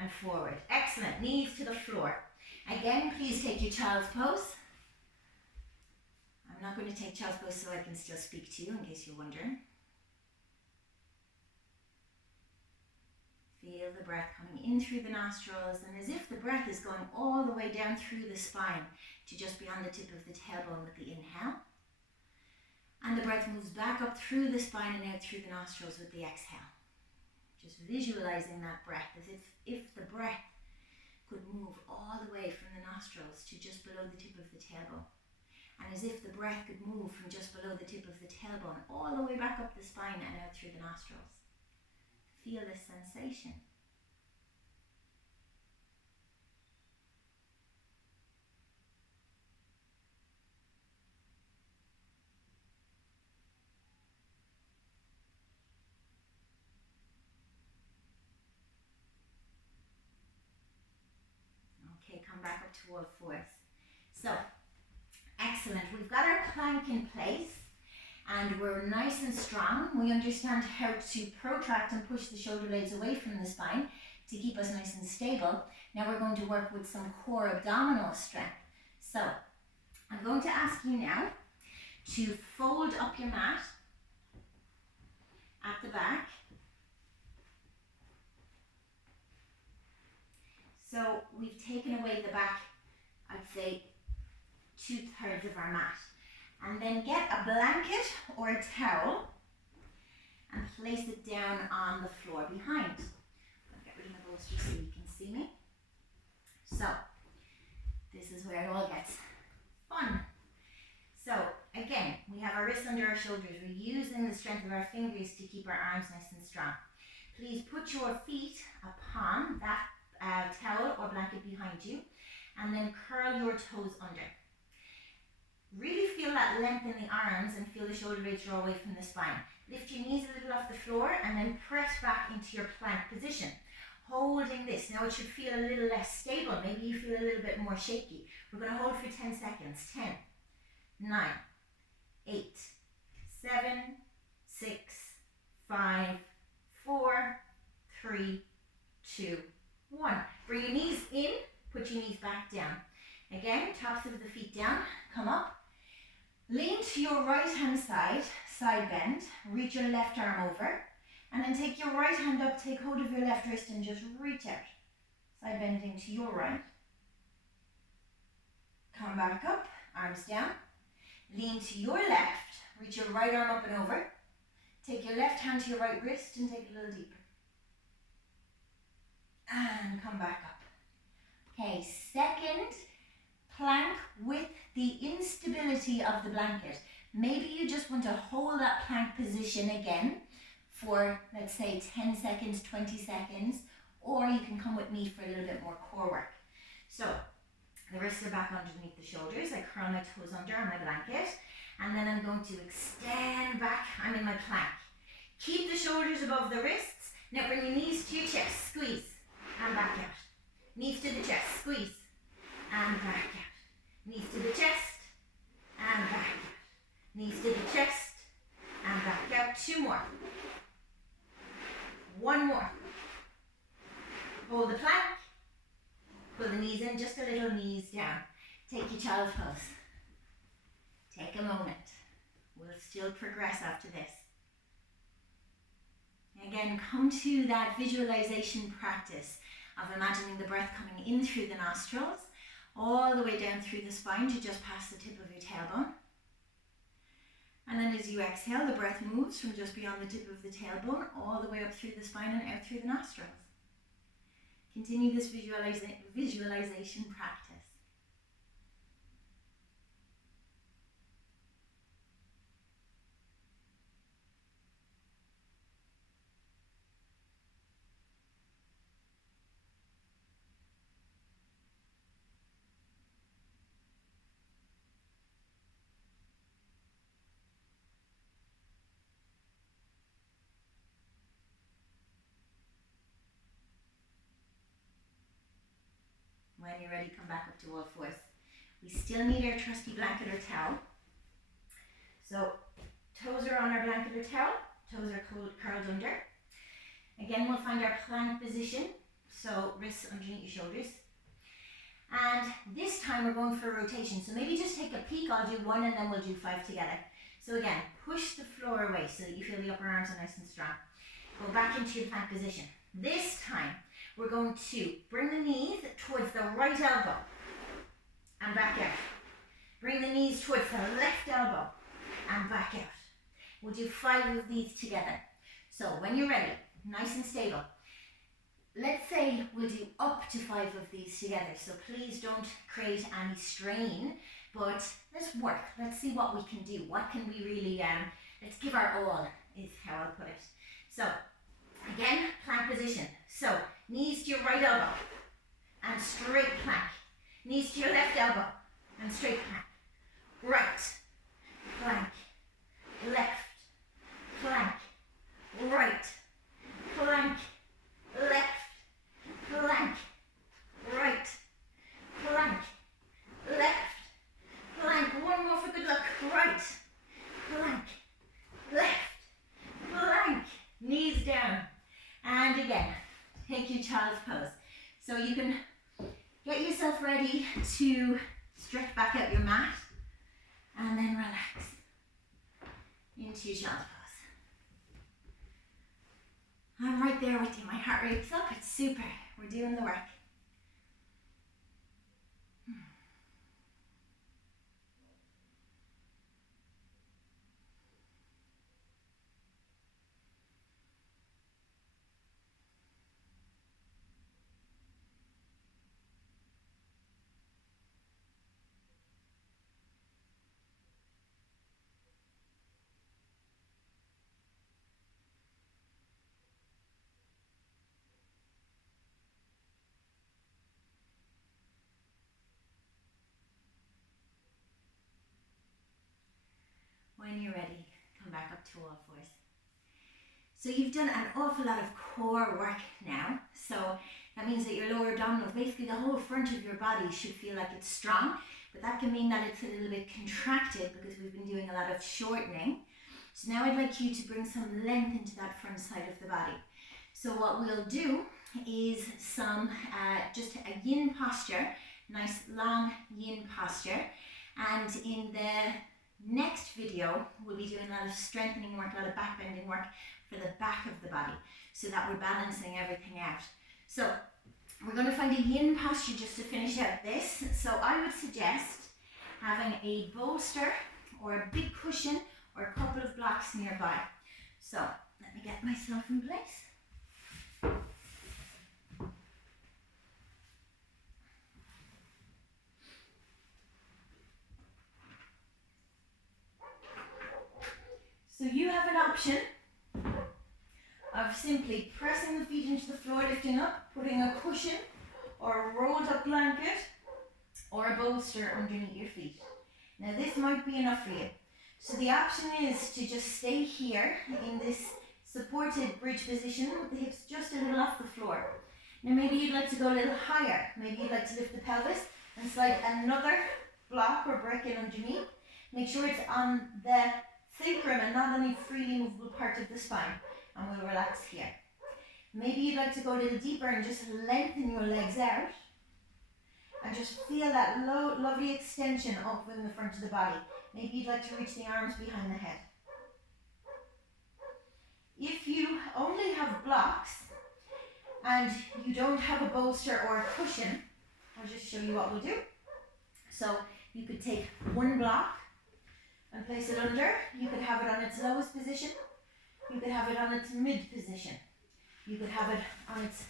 and forward. Excellent, knees to the floor. Again, please take your child's pose. I'm not going to take child's pose so I can still speak to you in case you're wondering. Feel the breath coming in through the nostrils, and as if the breath is going all the way down through the spine to just beyond the tip of the tailbone with the inhale. And the breath moves back up through the spine and out through the nostrils with the exhale. Just visualizing that breath as if the breath could move all the way from the nostrils to just below the tip of the tailbone. And as if the breath could move from just below the tip of the tailbone all the way back up the spine and out through the nostrils. Feel this sensation. Okay, come back up to all fours. So, excellent. We've got our plank in place and we're nice and strong. We understand how to protract and push the shoulder blades away from the spine to keep us nice and stable. Now we're going to work with some core abdominal strength. So, I'm going to ask you now to fold up your mat at the back. So we've taken away the back, I'd say 2/3 of our mat. And then get a blanket or a towel and place it down on the floor behind. I'll get rid of my bolster so you can see me. So this is where it all gets fun. So again, we have our wrists under our shoulders. We're using the strength of our fingers to keep our arms nice and strong. Please put your feet upon that towel or blanket behind you and then curl your toes under. Really feel that length in the arms and feel the shoulder blades draw away from the spine. Lift your knees a little off the floor and then press back into your plank position. Holding this. Now it should feel a little less stable. Maybe you feel a little bit more shaky. We're going to hold for 10 seconds. 10, 9, 8, 7, 6, 5, 4, 3, 2, 1. Bring your knees in. Put your knees back down. Again, tops of the feet down. Come up. Lean to your right hand side, side bend, reach your left arm over, and then take your right hand up, take hold of your left wrist and just reach out. Side bending to your right. Come back up, arms down. Lean to your left, reach your right arm up and over. Take your left hand to your right wrist and take it a little deeper. And come back up. Okay, second plank with the instability of the blanket. Maybe you just want to hold that plank position again for, let's say, 10 seconds, 20 seconds, or you can come with me for a little bit more core work. So, the wrists are back underneath the shoulders. I curl my toes under on my blanket, and then I'm going to extend back. I'm in my plank. Keep the shoulders above the wrists. Now bring your knees to your chest, squeeze, and back out. Knees to the chest, squeeze, and back out. Knees to the chest, and back out. Knees to the chest, and back out. 2 more. 1 more. Hold the plank. Pull the knees in, just a little, knees down. Take your child's pose. Take a moment. We'll still progress after this. Again, come to that visualization practice of imagining the breath coming in through the nostrils, all the way down through the spine to just past the tip of your tailbone. And then as you exhale, the breath moves from just beyond the tip of the tailbone all the way up through the spine and out through the nostrils. Continue this visualization practice. When you're ready, come back up to all fours. We still need our trusty blanket or towel. So toes are on our blanket or towel, toes are curled under. Again, we'll find our plank position, so wrists underneath your shoulders. And this time we're going for a rotation, so maybe just take a peek. I'll do one and then we'll do 5 together. So again, push the floor away so that you feel the upper arms are nice and strong. Go back into your plank position. This time we're going to bring the knees towards the right elbow and back out. Bring the knees towards the left elbow and back out. We'll do 5 of these together. So when you're ready, nice and stable. Let's say we'll do up to 5 of these together. So please don't create any strain, but let's work. Let's see what we can do. What can we really, let's give our all is how I'll put it. So again, plank position. So knees to your right elbow and straight plank. Knees to your left elbow and straight plank. Right, plank, left, plank, right, plank, left, plank, right, plank, left, plank. One more for good luck. Right, plank, left, plank. Knees down. And again, take your child's pose. So you can get yourself ready to stretch back out your mat and then relax into your child's pose. I'm right there with you. My heart rate's up. It's super. We're doing the work. When you're ready, come back up to all fours. So you've done an awful lot of core work now. So that means that your lower abdominals, basically the whole front of your body should feel like it's strong, but that can mean that it's a little bit contracted because we've been doing a lot of shortening. So now I'd like you to bring some length into that front side of the body. So what we'll do is some, just a yin posture, nice long yin posture. And in the next video, we'll be doing a lot of strengthening work, a lot of back bending work for the back of the body so that we're balancing everything out. So we're going to find a yin posture just to finish out this. So I would suggest having a bolster or a big cushion or a couple of blocks nearby. So let me get myself in place. So you have an option of simply pressing the feet into the floor, lifting up, putting a cushion or a rolled up blanket or a bolster underneath your feet. Now this might be enough for you. So the option is to just stay here in this supported bridge position with the hips just a little off the floor. Now maybe you'd like to go a little higher. Maybe you'd like to lift the pelvis and slide another block or brick in underneath. Make sure it's on the sacrum and not on the freely movable part of the spine, and we'll relax here. Maybe you'd like to go a little deeper and just lengthen your legs out and just feel that lovely extension up in the front of the body. Maybe you'd like to reach the arms behind the head. If you only have blocks and you don't have a bolster or a cushion, I'll just show you what we'll do. So you could take one block and place it under. You could have it on its lowest position. You could have it on its mid position. You could have it on its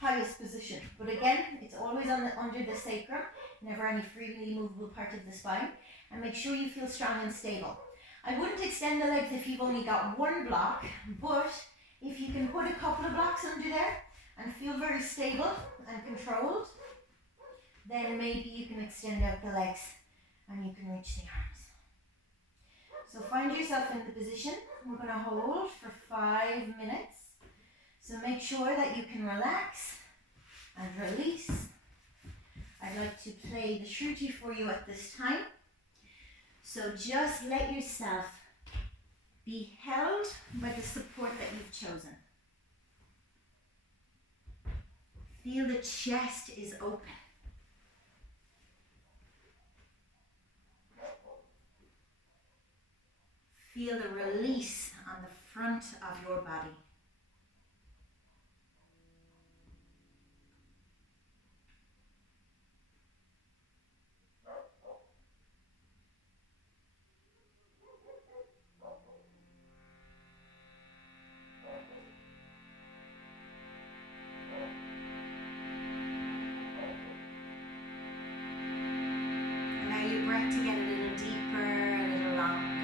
highest position. But again, it's always on under the sacrum, never any freely movable part of the spine. And make sure you feel strong and stable. I wouldn't extend the legs if you've only got one block, but if you can put a couple of blocks under there and feel very stable and controlled, then maybe you can extend out the legs and you can reach the arms. So find yourself in the position. We're going to hold for 5 minutes. So make sure that you can relax and release I'd like to play the Shruti for you at this time. So just let yourself be held by the support that you've chosen. Feel the chest is open. Feel the release on the front of your body. Allow your breath to get a little deeper, a little longer.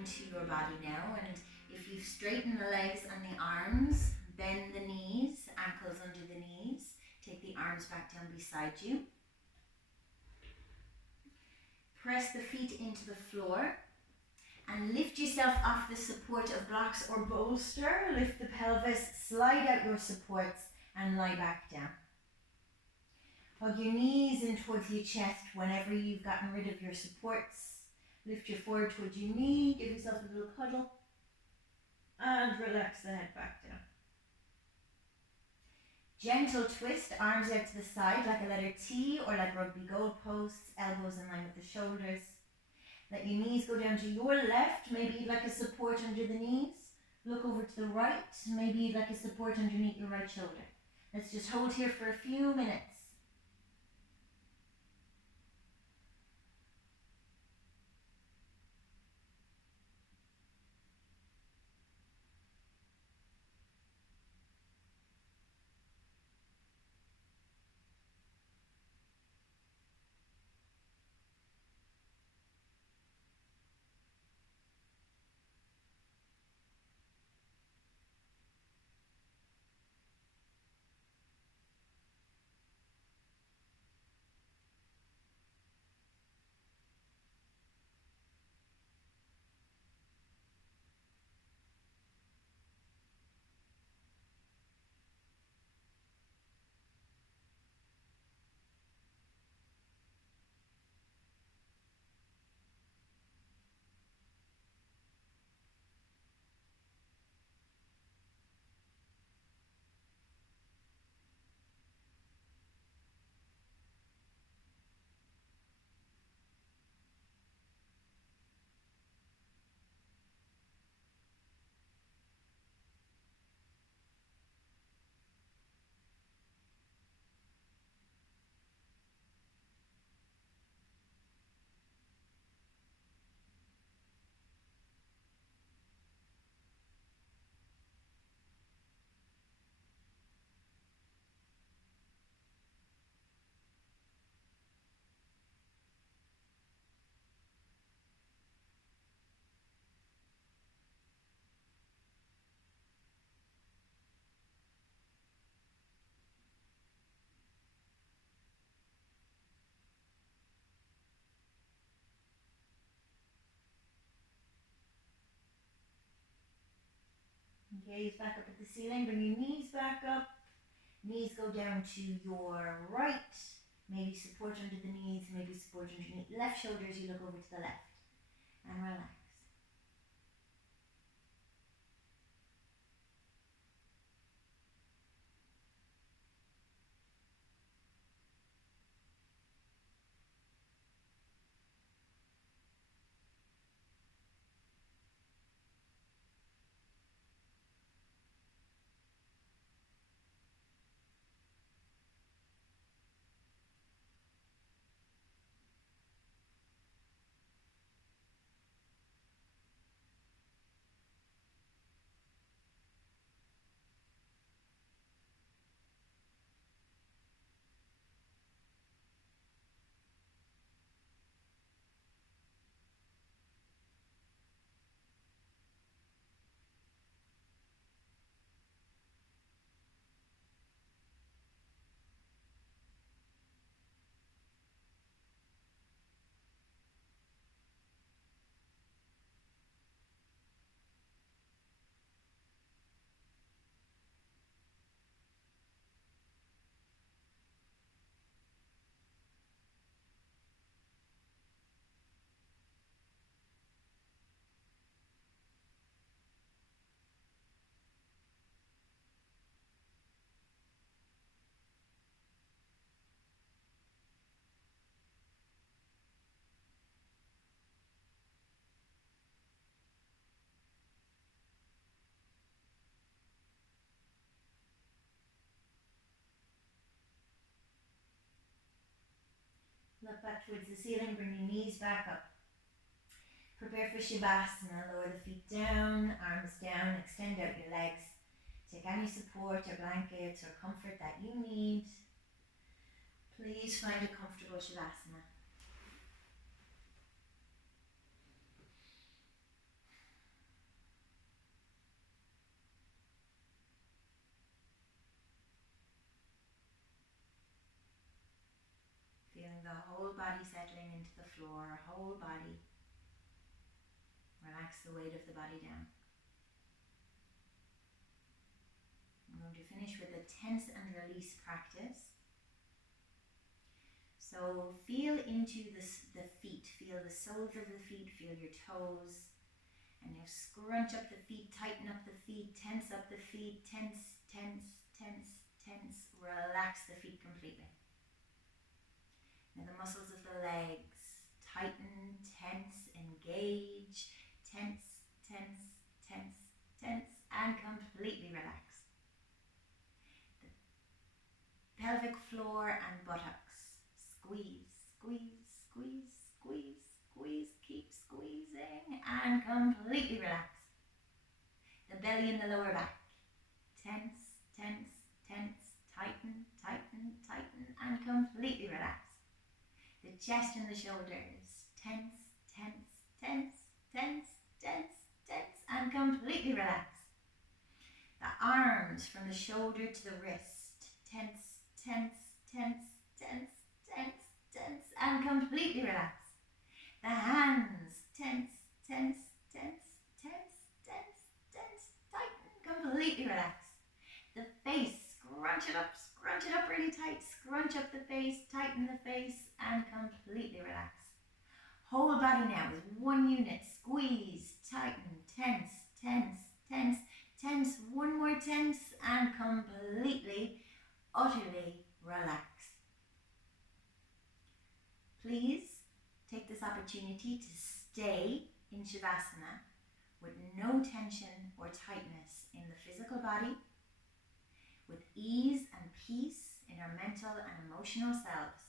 into your body now, and if you straighten the legs and the arms, bend the knees, ankles under the knees, take the arms back down beside you. Press the feet into the floor and lift yourself off the support of blocks or bolster. Lift the pelvis, slide out your supports and lie back down. Hug your knees in towards your chest whenever you've gotten rid of your supports. Lift your forehead towards your knee, give yourself a little cuddle, and relax the head back down. Gentle twist, arms out to the side like a letter T or like rugby goalposts, elbows in line with the shoulders. Let your knees go down to your left, maybe you'd like a support under the knees. Look over to the right, maybe you'd like a support underneath your right shoulder. Let's just hold here for a few minutes. Gaze back up at the ceiling, bring your knees back up. Knees go down to your right. Maybe support under the knees, maybe support underneath left shoulders. You look over to the left and relax. Look back towards the ceiling, bring your knees back up. Prepare for Shavasana, lower the feet down, arms down, extend out your legs. Take any support or blankets or comfort that you need. Please find a comfortable Shavasana. into the floor, whole body. Relax the weight of the body down. I'm going to finish with a tense and release practice. So feel into the feet, feel the soles of the feet, feel your toes. And now scrunch up the feet, tighten up the feet, tense up the feet, tense, tense, tense, tense. Relax the feet completely. Now the muscles of the legs, tighten, tense, engage, tense, tense, tense, tense, and completely relax. The pelvic floor and buttocks, squeeze, squeeze, squeeze, squeeze, squeeze, keep squeezing, and completely relax. The belly and the lower back, tense, tense, tense, tighten, tighten, tighten, and completely relax. The chest and the shoulders, tense, tense, tense, tense, tense, tense, and completely relax. The arms from the shoulder to the wrist, tense, tense, tense, tense, tense, tense, and completely relax. The hands, tense, tense, tense, tense, tense, tense, tighten, completely relax. The face, scrunch it up really tight, scrunch up the face, tighten the face, and completely relax. Whole body now with one unit, squeeze, tighten, tense, tense, tense, tense, one more tense, and completely, utterly relax. Please take this opportunity to stay in Shavasana with no tension or tightness in the physical body, with ease and peace in our mental and emotional selves.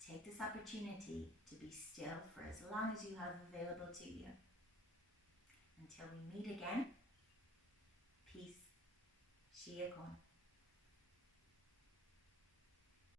Take this opportunity to be still for as long as you have available to you. Until we meet again, peace. Shia Kun.